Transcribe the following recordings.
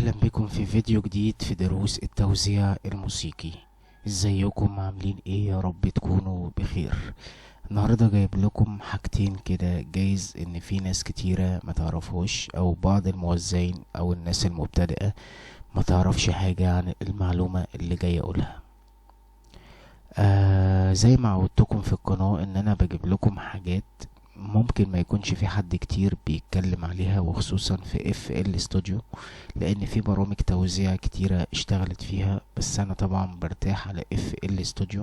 اهلا بكم في فيديو جديد في دروس التوزيع الموسيقي. ازيكم عاملين ايه؟ يا رب تكونوا بخير. النهارده جايب لكم حاجتين كده، جايز ان في ناس كتيرة ما تعرفوش او بعض الموزعين او الناس المبتدئة ما تعرفش حاجة عن المعلومة اللي جاي اقولها. زي ما عودتكم في القناة ان انا بجيب لكم حاجات ممكن ما يكونش في حد كتير بيتكلم عليها، وخصوصا في FL Studio، لان في برامج توزيع كتيرة اشتغلت فيها، بس انا طبعا برتاح على FL Studio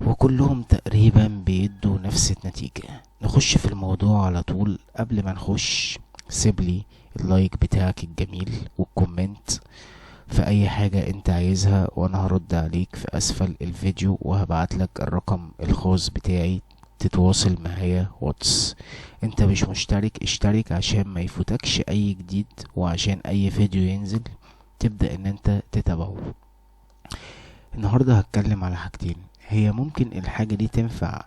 وكلهم تقريبا بيدوا نفس النتيجة. نخش في الموضوع على طول. قبل ما نخش سيبلي اللايك بتاعك الجميل والكومنت في اي حاجة انت عايزها، وانا هرد عليك في اسفل الفيديو، وهبعتلك الرقم الخاص بتاعي تتواصل معايا واتس. انت مش مشترك اشترك عشان ما يفوتكش اي جديد، وعشان اي فيديو ينزل تبدأ ان انت تتابعه. النهاردة هتكلم على حاجتين، هي ممكن الحاجة دي تنفع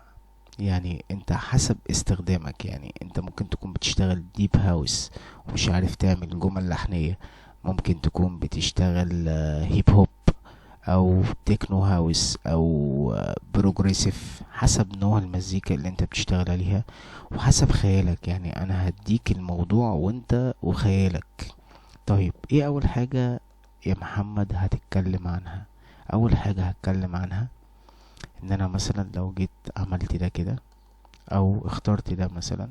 يعني انت حسب استخدامك. يعني انت ممكن تكون بتشتغل ديب هاوس ومش عارف تعمل جمل لحنية، ممكن تكون بتشتغل هيب هوب او تكنو هاوس او بروجريسيف، حسب نوع المزيكا اللي انت بتشتغل عليها وحسب خيالك. يعني انا هديك الموضوع وانت وخيالك. طيب ايه اول حاجة يا محمد هتتكلم عنها؟ اول حاجة هتكلم عنها ان انا مثلا لو جيت عملت ده كده او اخترت ده مثلا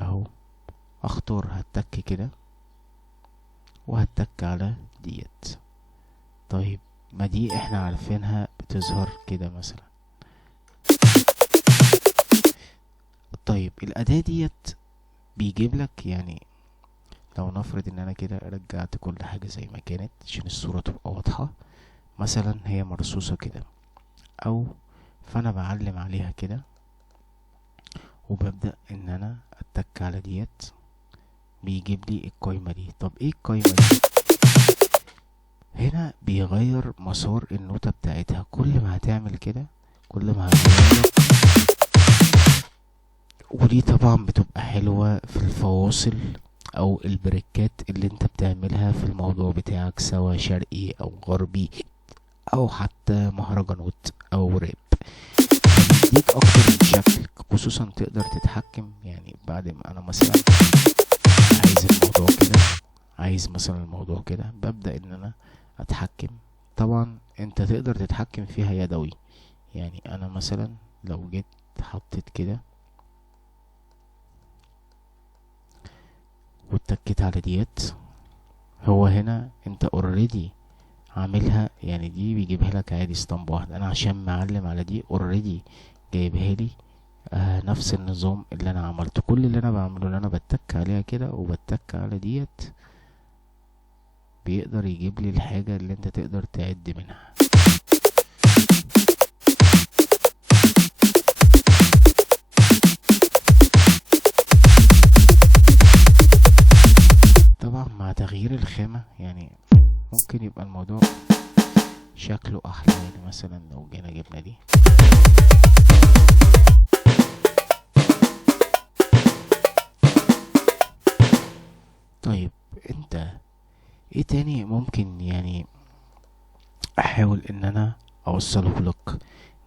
اهو، اختار هتك كده وهتك على ديت. طيب ما دي احنا عارفينها بتظهر كده مثلا. طيب الاداة ديت بيجيب لك، يعني لو نفرض ان انا كده رجعت كل حاجة زي ما كانت عشان الصورة تبقى واضحة، مثلا هي مرصوصة كده، او فانا بعلم عليها كده وببدأ ان انا اتك على ديت، بيجيب لي القايمة دي. طب ايه القايمة دي؟ هنا بيغير مسار النوتة بتاعتها. كل ما هتعمل كده كل ما هتغير، ودي طبعا بتبقى حلوة في الفواصل او البريكات اللي انت بتعملها في الموضوع بتاعك، سواء شرقي او غربي او حتى مهرجانات او راب. بيديك اكتر من شكل، خصوصا تقدر تتحكم. يعني بعد ما انا مثلا عايز الموضوع كده، عايز مثلا الموضوع كده، ببدأ ان انا اتحكم. طبعا انت تقدر تتحكم فيها يدوي. يعني انا مثلا لو جيت حطيت كده واتكيت على ديت، هو هنا انت اوريدي عاملها، يعني دي بيجيبها لك عادي اسطمبة واحدة. انا عشان معلم على دي اوريدي جايبها لي نفس النظام اللي انا عملته. كل اللي انا بعمله ان انا بتك عليها كده وبتك على ديت، بيقدر يجيب لي الحاجة اللي انت تقدر تعد منها. طبعا مع تغيير الخامة يعني ممكن يبقى الموضوع شكله احلى. يعني مثلا لو جينا جبنا دي، طيب انت ايه تاني ممكن يعني احاول ان انا اوصله لك؟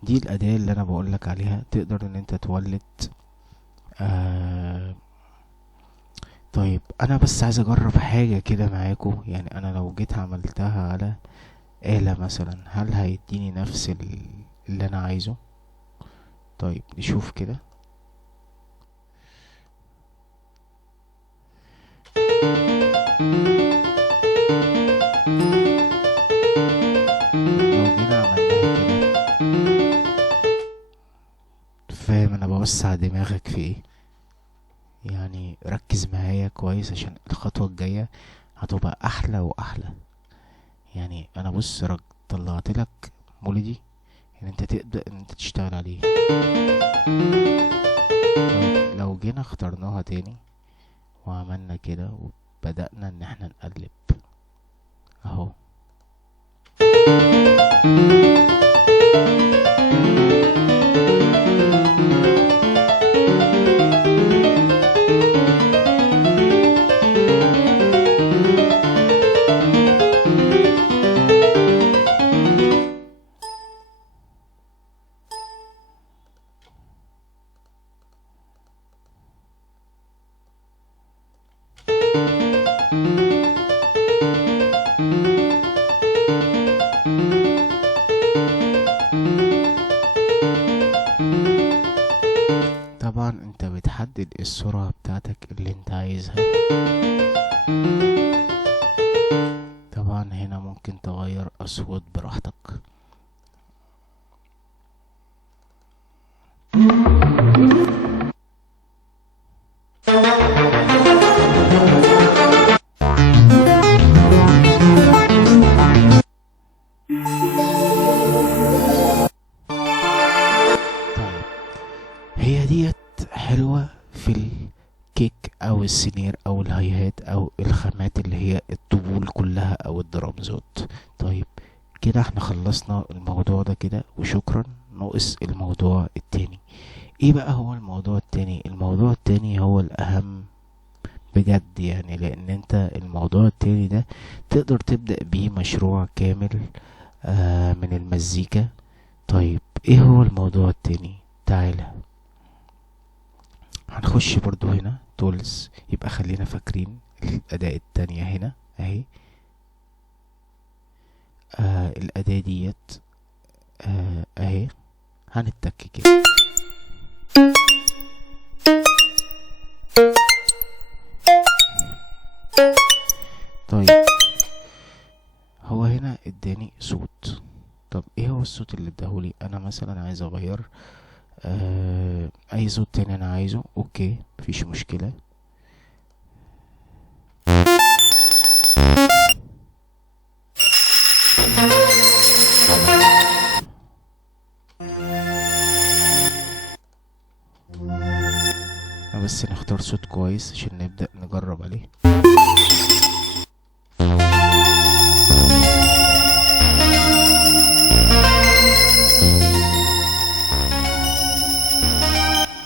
دي الاداة اللي انا بقولك عليها، تقدر ان انت تولد. طيب انا بس عايز اجرب حاجة كده معاكم. يعني انا لو جيت عملتها على آلة مثلا، هل هيديني نفس اللي انا عايزه؟ طيب نشوف كده. لو جينا عملناها كده، فاهم انا بوسع دماغك في ايه؟ يعني ركز معايا كويس عشان الخطوة الجاية هتبقى احلى واحلى. يعني انا بص طلعت لك مولدي ان انت تبدأ ان انت تشتغل عليه. طيب لو جينا اخترناها تاني وعملنا كده وبدأنا ان احنا نقلب اهو، تحدد السرعة بتاعتك اللي انت عايزها. طبعا هنا ممكن تغير اصوات براحتك. هي ديت حلوة في الكيك او السنير او الهايهات او الخامات اللي هي الطبول كلها او الدرامزات. طيب كده احنا خلصنا الموضوع ده كده وشكرا. ناقص الموضوع التاني. ايه بقى هو الموضوع التاني؟ الموضوع التاني هو الاهم بجد يعني، لان انت الموضوع التاني ده تقدر تبدأ بيه مشروع كامل من المزيكا. طيب ايه هو الموضوع التاني؟ تعالى هنخش برضو هنا تولز. يبقى خلينا فاكرين الأداة التانية هنا اهي. الأداة ديت اهي. هنتك كده. طيب هو هنا اداني صوت. طب ايه هو الصوت اللي اداهولي؟ انا مثلا عايز اغير اي صوت تاني انا عايزه. اوكي مفيش مشكلة. بس نختار صوت كويس عشان نبدأ نجرب عليه.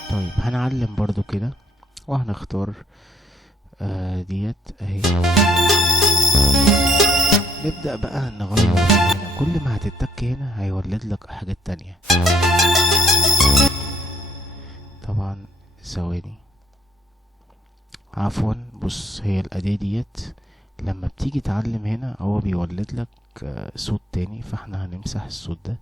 طيب هنعلم برضو كده وهنختار ديت اهي. نبدأ بقى نغير هنا. كل ما هتتك هنا هيولد لك حاجات تانية. طبعا ثواني عفوا. بص هي الأداة ديت لما بتيجي تعلم هنا هو بيولد لك صوت تاني، فاحنا هنمسح الصوت ده.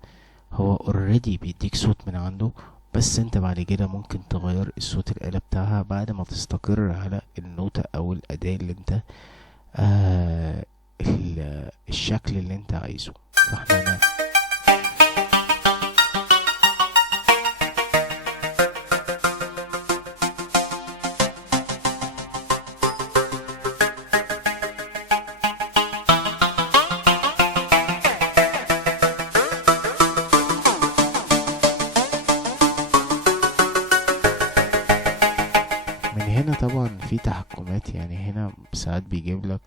هو اوريدي بيديك صوت من عنده، بس انت بعد كده ممكن تغير الصوت الآلة بتاعها بعد ما تستقر على النوتة او الأداة اللي انت الشكل اللي انت عايزه. فاحنا من هنا طبعا في تحكمات. يعني هنا ساعات بيجيب لك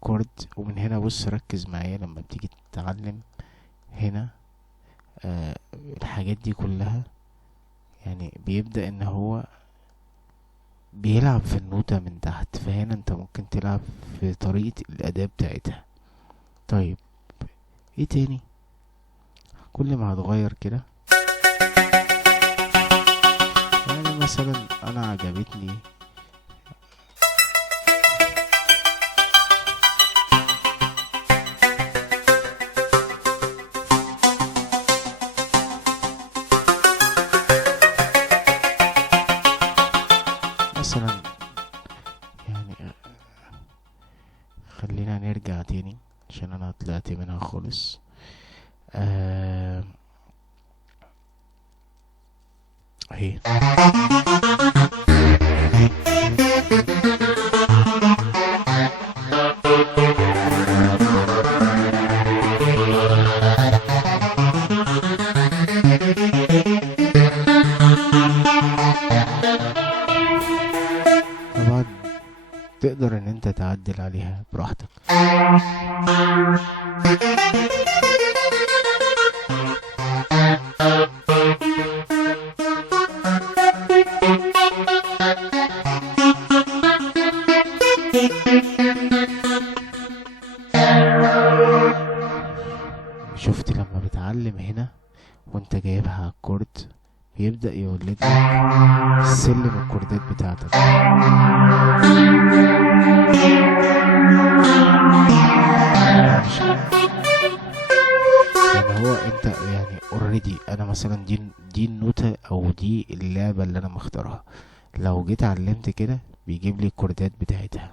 كورد. ومن هنا بص ركز معايا لما بتيجي تتعلم هنا الحاجات دي كلها، يعني بيبدأ ان هو بيلعب في النوتة من تحت. فهنا انت ممكن تلعب في طريقة الأداة بتاعتها. طيب ايه تاني؟ كل ما هتغير كده يعني مثلا انا عجبتني مثلا. يعني خلينا نرجع تاني عشان انا طلعت منها خالص. اهي طبعا تقدر ان انت تعدل عليها براحتك. شفت لما بتعلم هنا وانت جايبها على الكورد بيبدأ يولد لك سلم الكوردات بتاعتك. يعني هو انت يعني اوريدي، انا مثلا دي النوتة او دي اللعبة اللي انا مختارها. لو جيت علمت كده بيجيب لي الكوردات بتاعتها.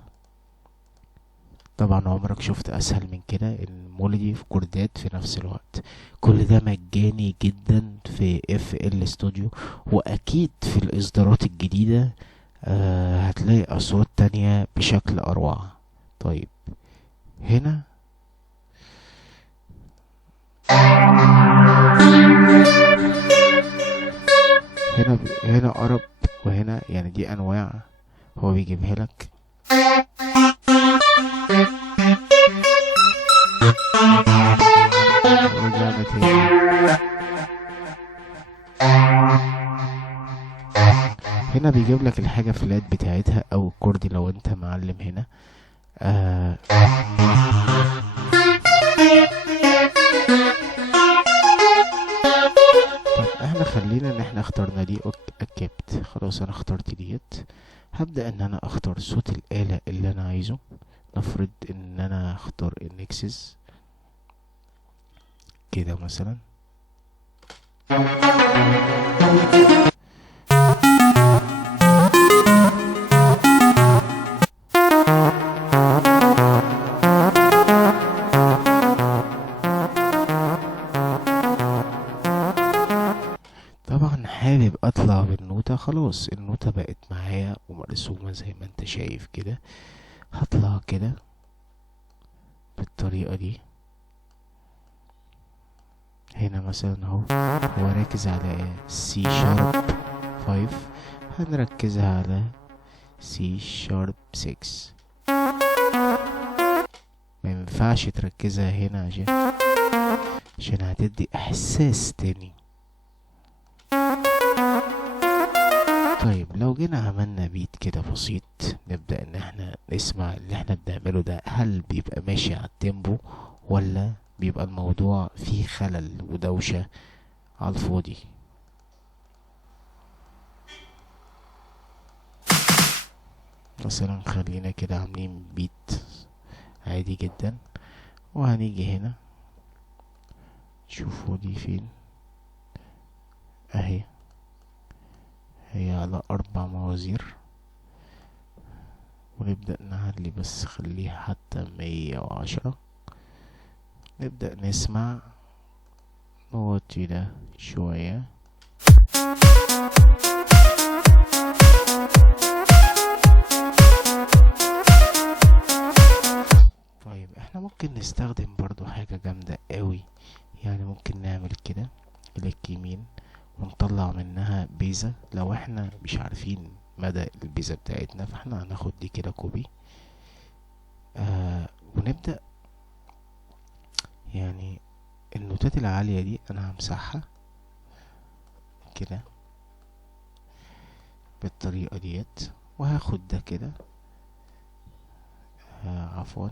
طبعا عمرك شفت اسهل من كده ان مولدي في كوردات في نفس الوقت. كل ده مجاني جدا في اف ال استوديو. واكيد في الاصدارات الجديدة هتلاقي اصوات تانية بشكل اروع. طيب هنا هنا قرب، وهنا يعني دي انواع هو بيجيبها لك. ورجعنا تاني، هنا بيجيب لك الحاجة فلات بتاعتها او الكوردي لو انت معلم هنا. آه طب احنا خلينا ان احنا اخترنا دي. اكبت خلاص، انا اخترت ديت. هبدأ ان انا اختار صوت الآلة اللي انا عايزه. نفرض ان انا اختار النكسس كده مثلا. طبعا حابب اطلع بالنوتة، خلاص النوتة بقت معايا ومرسومة زي ما انت شايف كده. هطلع كده بالطريقة دي. هنا مثلا اهو هو راكز على سي شارب 5، هنركزها على سي شارب 6. ما ينفعش تركزها هنا عشان هتدي احساس تاني. طيب لو جينا عملنا بيت كده بسيط، نبدأ ان احنا نسمع اللي احنا بنعمله ده، هل بيبقى ماشي على التيمبو ولا بيبقى الموضوع فيه خلل ودوشة على الفاضي. مثلا خلينا كده عاملين بيت عادي جدا، وهنيجي هنا شوفوا دي فين اهي. هي على 4 موازير، ونبدأ نعلي بس خليها حتى 110. نبدأ نسمع، نوطي ده شوية. طيب احنا ممكن نستخدم برضو حاجة جامدة قوي. يعني ممكن نعمل كده كليك يمين ونطلع منها بيزا. لو احنا مش عارفين مدى البيزا بتاعتنا فاحنا هناخد دي كده كوبي. ونبدأ يعني النوتات العالية دي انا همسحها كده بالطريقة ديت، وهاخد ده كده عفوا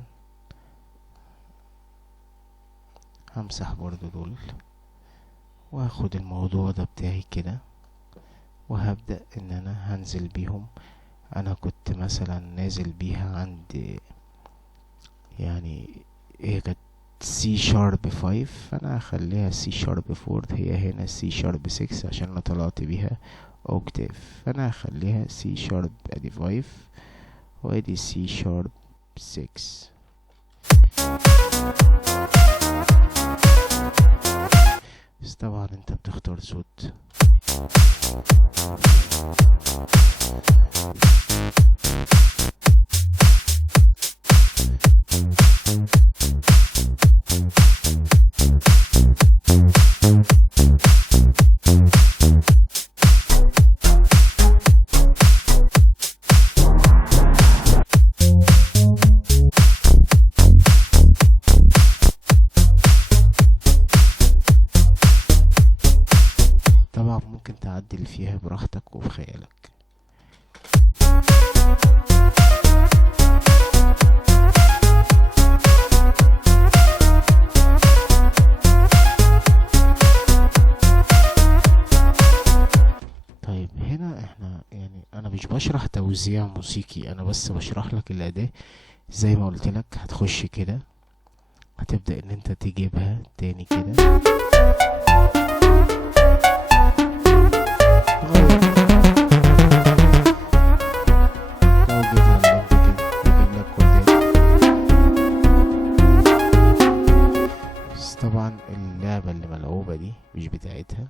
همسح برضو دول، وهاخد الموضوع ده بتاعي كده، وهبدأ ان انا هنزل بيهم. انا كنت مثلا نازل بيها عند يعني هي كانت سي شارب 5، فانا هخليها سي شارب 4. هي هنا سي شارب 6 عشان انا طلعت بيها اوكتاف، فانا هخليها سي شارب ادي 5 وادي سي شارب 6. بس طبعا انت بتختار صوت. طبعا ممكن تعدل فيها براحتك وبخيالك. طيب هنا احنا يعني انا مش بشرح توزيع موسيقي، انا بس بشرح لك الاداء. زي ما قلت لك هتخش كده هتبدأ ان انت تجيبها تاني كده لو جيت علمت كده هجيب لك كوردات. بس طبعا اللعبة اللي ملعوبة دي مش بتاعتها.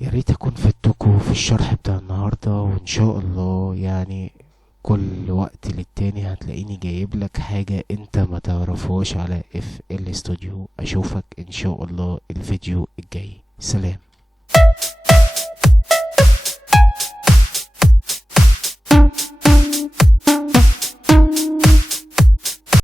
يا ريت اكون فدتكوا في الشرح بتاع النهارده، وان شاء الله يعني كل وقت للتاني هتلاقيني جايب لك حاجة انت ما تعرفهاش على اف ال استوديو. اشوفك ان شاء الله الفيديو الجاي. سلام.